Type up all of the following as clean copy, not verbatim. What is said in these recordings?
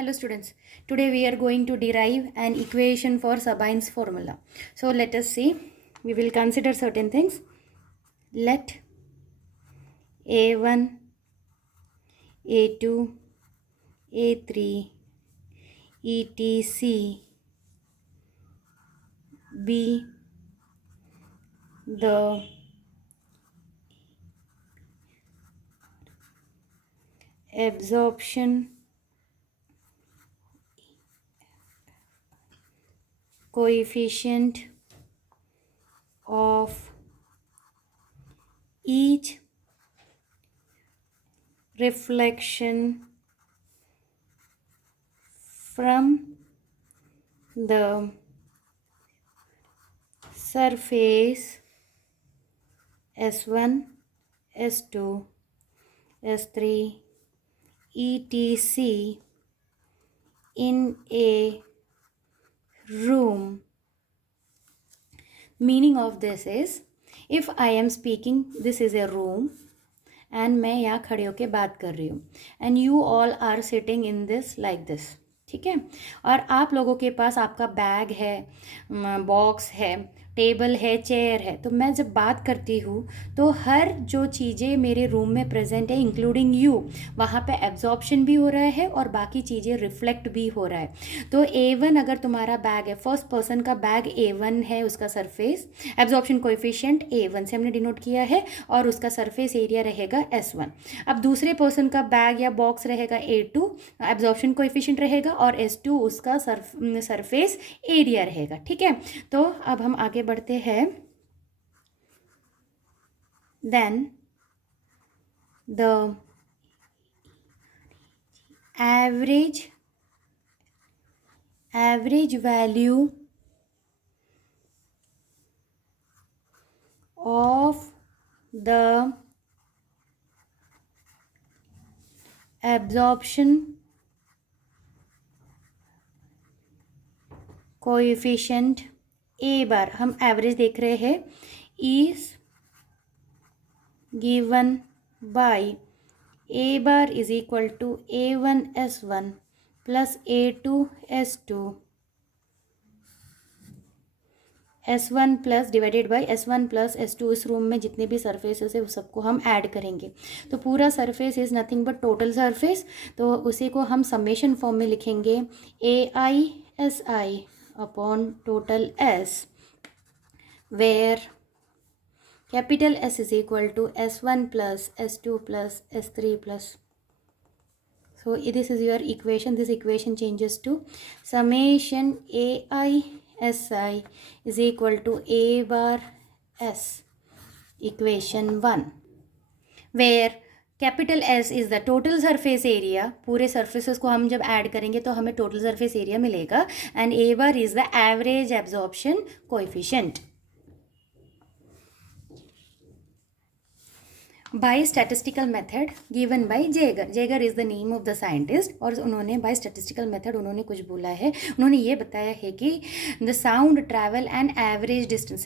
Hello students, today we are going to derive an equation for Sabine's formula. So let us see, we will consider certain things. Let A1, A2, A3, etc be the absorption coefficient of each reflection from the surface S1, S2, S3, etc in a room. Meaning of this is, if I am speaking, this is a room and मैं यहाँ खड़े होके बात कर रही हूँ and you all are sitting in this like this. ठीक है, और आप लोगों के पास आपका बैग है, बॉक्स है, टेबल है, चेयर है, तो मैं जब बात करती हूँ तो हर जो चीज़ें मेरे रूम में प्रेजेंट है इंक्लूडिंग यू, वहाँ पे एब्जॉर्प्शन भी हो रहा है और बाकी चीज़ें रिफ्लेक्ट भी हो रहा है. तो A1 अगर तुम्हारा बैग है, फर्स्ट पर्सन का बैग A1 है, उसका सरफेस एब्जॉर्प्शन कोएफिशिएंट A1 से हमने डिनोट किया है और उसका सरफेस एरिया रहेगा S1. अब दूसरे पर्सन का बैग या बॉक्स रहेगा A2, एब्जॉर्प्शन कोएफिशिएंट रहेगा, और S2 उसका सरफेस एरिया रहेगा. ठीक है, तो अब हम आगे बढ़ते हैं. Then the average value of the absorption coefficient A bar, हम एवरेज देख रहे हैं, is given by A bar is equal to A1 S1 plus A2 S2 S1 plus divided by S1 plus S2. इस room में जितने भी surfaces है उस सबको हम ऐड करेंगे, तो पूरा surface is nothing but total surface. तो उसी को हम समेशन फॉर्म में लिखेंगे AI SI upon total S, where capital S is equal to S1 plus S2 plus S3 plus. So this is your equation. This equation changes to summation AI SI is equal to A bar S, equation 1, where capital S is the total surface area. पूरे surfaces को हम जब add करेंगे तो हमें total surface area मिलेगा, and A bar is the average absorption coefficient. By statistical method given by Jaeger. Jaeger is the name of the scientist, और उन्होंने बाय स्टैटिस्टिकल मेथड उन्होंने कुछ बोला है. उन्होंने ये बताया है कि the sound travel and average distance,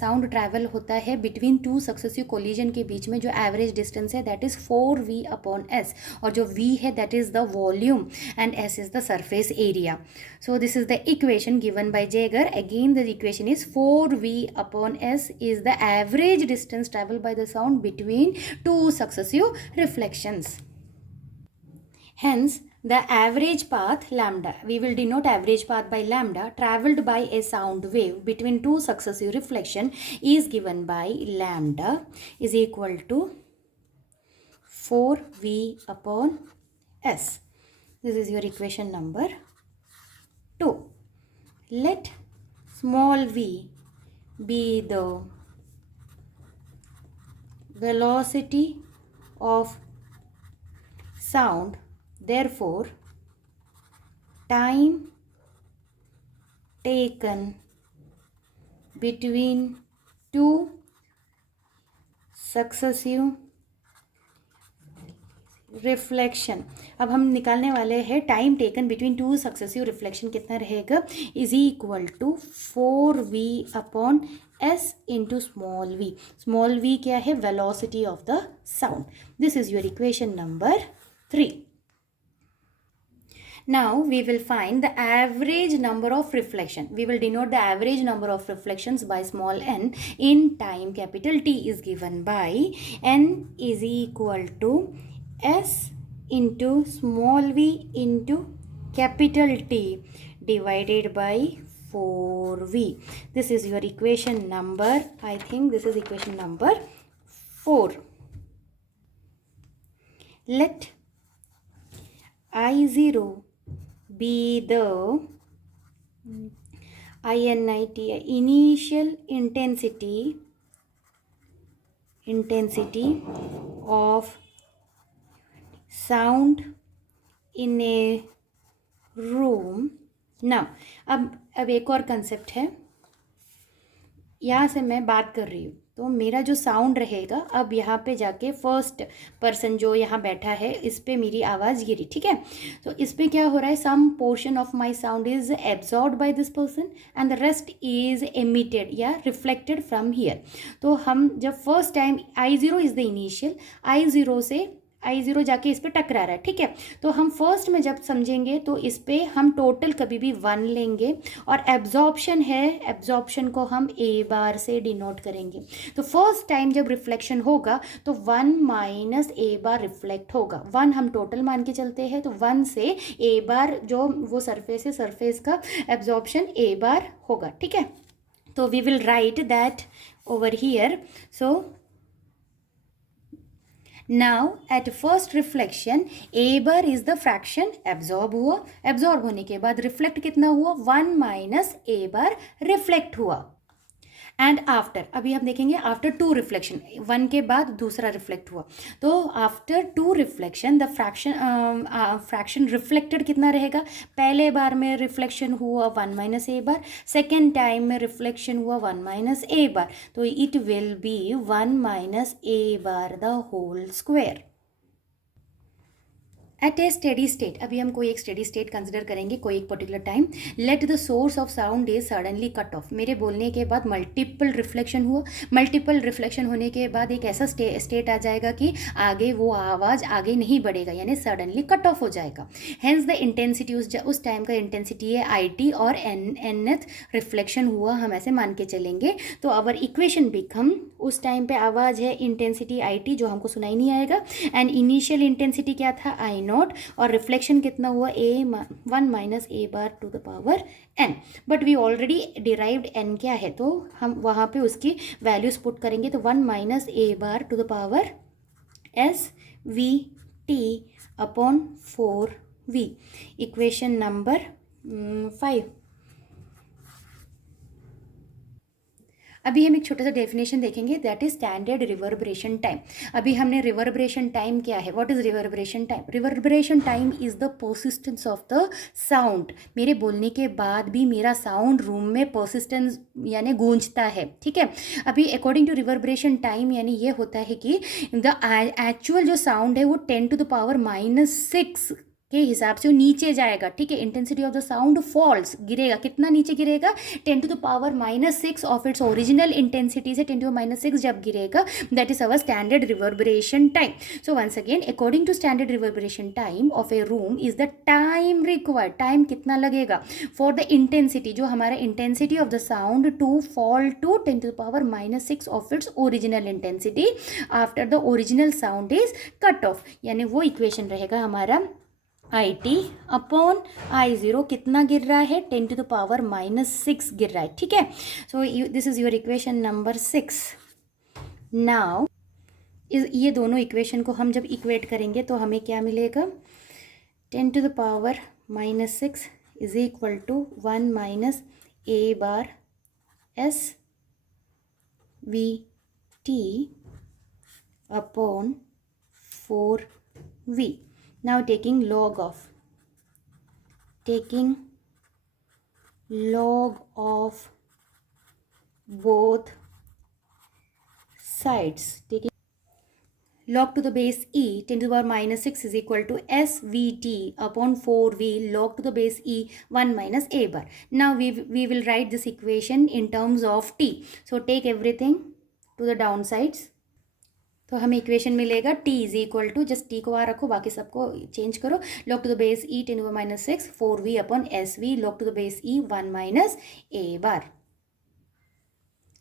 sound travel होता है बिटवीन टू सक्सेसिव कोलिजन के बीच में जो एवरेज डिस्टेंस है that is 4V upon S, और जो V है that is the volume and S is the surface area. So this is the equation given by Jaeger. Again the equation is 4V upon S is the average distance travel by the sound between two successive reflections. Hence, the average path lambda, we will denote average path by lambda, traveled by a sound wave between two successive reflection is given by lambda is equal to 4V upon S. This is your equation number 2. Let small v be the velocity of sound, therefore time taken between two successive reflection. अब हम निकालने वाले हैं time taken between two successive reflection कितना रहेगा, is equal to 4V upon S into small v. Small v क्या है, velocity of the sound. This is your equation number 3. Now we will find the average number of reflection. We will denote the average number of reflections by small n in time. Capital T is given by n is equal to S into small v into capital T divided by 4v. This is your equation number, I think this is equation number 4. Let I0 be the initial intensity of sound in a room. Now अब एक और concept है, यहाँ से मैं बात कर रही हूँ तो मेरा जो साउंड रहेगा, अब यहाँ पे जाके फर्स्ट पर्सन जो यहाँ बैठा है इस पे मेरी आवाज़ गिरी, ठीक है। तो इस पे क्या हो रहा है, some portion of my sound is absorbed by this person and the rest is emitted या रिफ्लेक्टेड फ्रॉम हियर। तो हम जब first time I0 is the initial, I0 जाके इस पे टकरा रहा है, ठीक है। तो हम फर्स्ट में जब समझेंगे तो इस पे हम टोटल कभी भी 1 लेंगे और एब्जॉर्प्शन है, एब्जॉर्प्शन को हम A बार से डिनोट करेंगे। तो फर्स्ट टाइम जब रिफ्लेक्शन होगा तो 1 माइनस A बार रिफ्लेक्ट होगा। 1 हम टोटल मान के चलते हैं तो 1 से A बार जो वो सरफेस है, सरफेस का एब्जॉर्प्शन A बार होगा, ठीक है। तो we will write that over here. So now at first reflection A bar is the fraction absorb हुआ, एब्जॉर्ब होने के बाद रिफ्लेक्ट कितना हुआ, 1 माइनस A बार रिफ्लेक्ट हुआ। एंड आफ्टर, अभी हम देखेंगे आफ्टर 2 रिफ्लेक्शन, 1 के बाद दूसरा रिफ्लेक्ट हुआ। तो after 2 reflection the fraction reflected कितना रहेगा, पहले बार में रिफ्लेक्शन हुआ 1 minus A bar, second time में रिफ्लेक्शन हुआ 1 माइनस A बार, तो it will be 1 minus A bar the whole square. At a steady state, अभी हम कोई एक स्टेडी स्टेट कंसिडर करेंगे, कोई एक particular time. Let the source of sound is suddenly cut off, मेरे बोलने के बाद मल्टीपल रिफ्लेक्शन हुआ, मल्टीपल रिफ्लेक्शन होने के बाद एक ऐसा स्टेट आ जाएगा कि आगे वो आवाज़ आगे नहीं बढ़ेगा, यानी सडनली कट ऑफ हो जाएगा। हेंस द इंटेंसिटी, उस टाइम का इंटेंसिटी है IT और nth रिफ्लेक्शन हुआ, हम ऐसे मान के चलेंगे। तो आवर इक्वेशन बिकम, उस टाइम पे आवाज़ है इंटेंसिटी IT जो हमको सुनाई नहीं आएगा, एंड इनिशियल इंटेंसिटी क्या था I नॉट, और रिफ्लेक्शन कितना हुआ 1 minus A bar to the power n। But we already derived n क्या है, तो हम वहाँ पे उसकी वैल्यूज पुट करेंगे। तो 1 minus A bar to the power SVT upon 4V, equation number 5। अभी हम एक छोटा सा डेफिनेशन देखेंगे, that is standard reverberation time. अभी हमने रिवर्बरेशन टाइम क्या है, what is reverberation time. Reverberation time is the persistence of the sound, मेरे बोलने के बाद भी मेरा साउंड रूम में परसिस्टेंस यानी गूंजता है, ठीक है। अभी अकॉर्डिंग टू रिवर्बरेशन टाइम यानी ये होता है कि द एक्चुअल जो साउंड है वो 10 टू द पावर -6 के हिसाब से वो नीचे जाएगा, ठीक है। Intensity of the sound falls, गिरेगा, कितना नीचे गिरेगा, 10 to the power -6 of its original intensity से 10 टू -6 जब गिरेगा, that is our standard reverberation time. So once again, according to standard reverberation time of a room is the time required, time कितना लगेगा for the intensity, जो हमारा intensity of the sound to fall to 10 to the power -6 of its original intensity after the original sound is cut off, यानी वो equation रहेगा हमारा IT upon I0 कितना गिर रहा है, 10 टू द पावर -6 गिर रहा है, ठीक है। So this is your equation number 6। Now ये दोनों इक्वेशन को हम जब इक्वेट करेंगे तो हमें क्या मिलेगा, 10 to the power -6 is equal to 1 minus A bar SVT upon 4V। Now taking log of both sides, taking log to the base E 10 to the power -6 is equal to SVT upon 4V log to the base E 1 minus A bar. Now we will write this equation in terms of T. So take everything to the downsides. तो हमें equation मिलेगा t is equal to, just t को वहाँ रखो, बाकी सबको change करो, log to the base e 10⁻⁶ 4v upon sv log to the base e 1 minus a bar.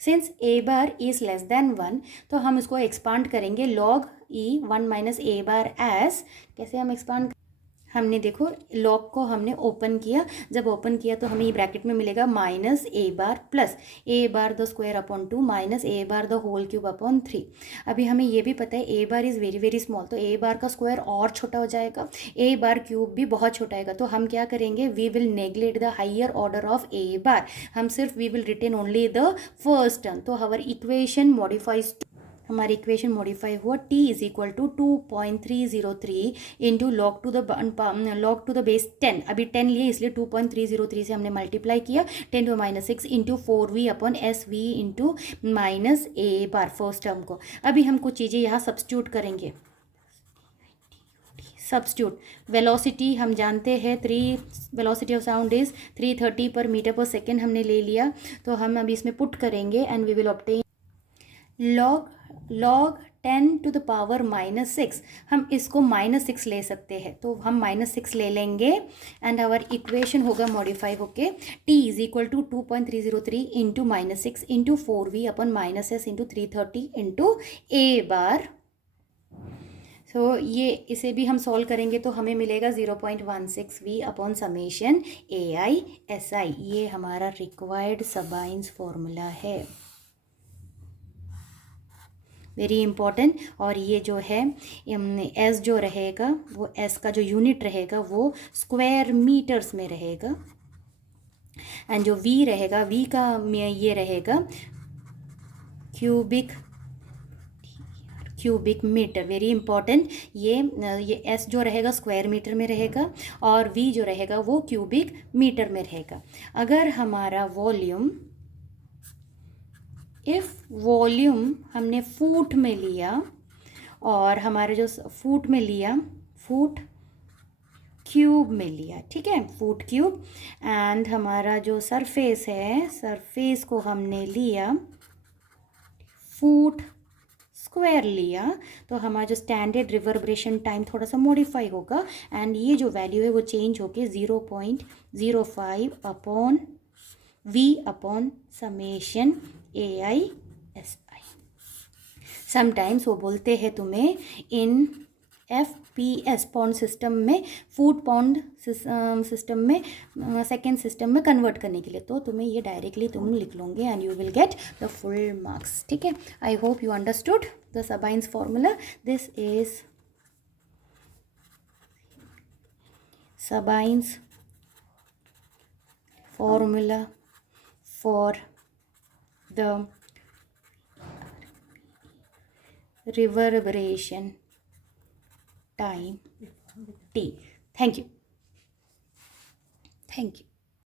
Since a bar is less than 1 तो हम इसको एक्सपांड करेंगे log e 1 minus a bar as, कैसे हम एक्सपांड, हमने देखो log को हमने ओपन किया, जब ओपन किया तो हमें ये ब्रैकेट में मिलेगा minus A bar plus A bar the square upon 2 minus A bar the whole cube upon 3। अभी हमें ये भी पता है A bar is very very small, तो ए बार का स्क्वायर और छोटा हो जाएगा, ए बार क्यूब भी बहुत छोटा आएगा, तो हम क्या करेंगे, we will neglect the higher order of A bar, हम सिर्फ we will retain only the first term. तो आवर इक्वेशन मॉडिफाइज, हमारी इक्वेशन मॉडिफाई हुआ t is equal to 2.303 into log to the base 10, अभी 10 लिए इसलिए 2.303 से हमने मल्टीप्लाई किया 10⁻⁶ into 4v upon S V into minus A bar first term को। अभी हम कुछ चीज़ें यहाँ सब्स्टिट्यूट करेंगे। सब्स्टिट्यूट वेलोसिटी हम जानते हैं, वेलोसिटी ऑफ साउंड इज 330 पर मीटर पर सेकेंड हमने ले लिया, तो हम अभी इसमें पुट करेंगे and we will obtain log 10 to the power -6, हम इसको -6 ले सकते हैं, तो हम -6 ले लेंगे एंड आवर इक्वेशन होगा मॉडिफाई होके t is equal to 2.303 into -6 into 4v upon -s into 330 into a bar. तो ये इसे भी हम सॉल्व करेंगे तो हमें मिलेगा 0.16v अपॉन समेशन ai/si, ये हमारा रिक्वायर्ड सबाइंस फॉर्मूला है, वेरी इंपॉर्टेंट। और ये जो है एस जो रहेगा वो एस का जो यूनिट रहेगा वो स्क्वायर मीटर्स में रहेगा, एंड जो वी रहेगा वी का ये रहेगा क्यूबिक मीटर, वेरी इंपॉर्टेंट। ये एस जो रहेगा स्क्वायर मीटर में रहेगा और वी जो रहेगा वो क्यूबिक मीटर में रहेगा। अगर हमारा वॉल्यूम, इफ़ वॉल्यूम हमने फुट में लिया और हमारे जो फुट में लिया, फुट क्यूब में लिया, ठीक है, फुट क्यूब, एंड हमारा जो सरफेस है, सरफेस को हमने लिया फुट स्क्वायर लिया, तो हमारा जो स्टैंडर्ड रिवर्बरेशन टाइम थोड़ा सा मॉडिफाई होगा एंड ये जो वैल्यू है वो चेंज होके 0.05 upon v upon summation ai/si। Sometimes वो बोलते हैं तुम्हें इन FPS पॉन्ड सिस्टम में, फूड पॉन्ड सिस्टम में, सेकेंड सिस्टम में कन्वर्ट करने के लिए, तो तुम्हें ये डायरेक्टली तुम लिख लोगे and you will get the full marks, ठीक है। I hope you understood the Sabine's formula. This is Sabine's formula for the reverberation time t. Thank you.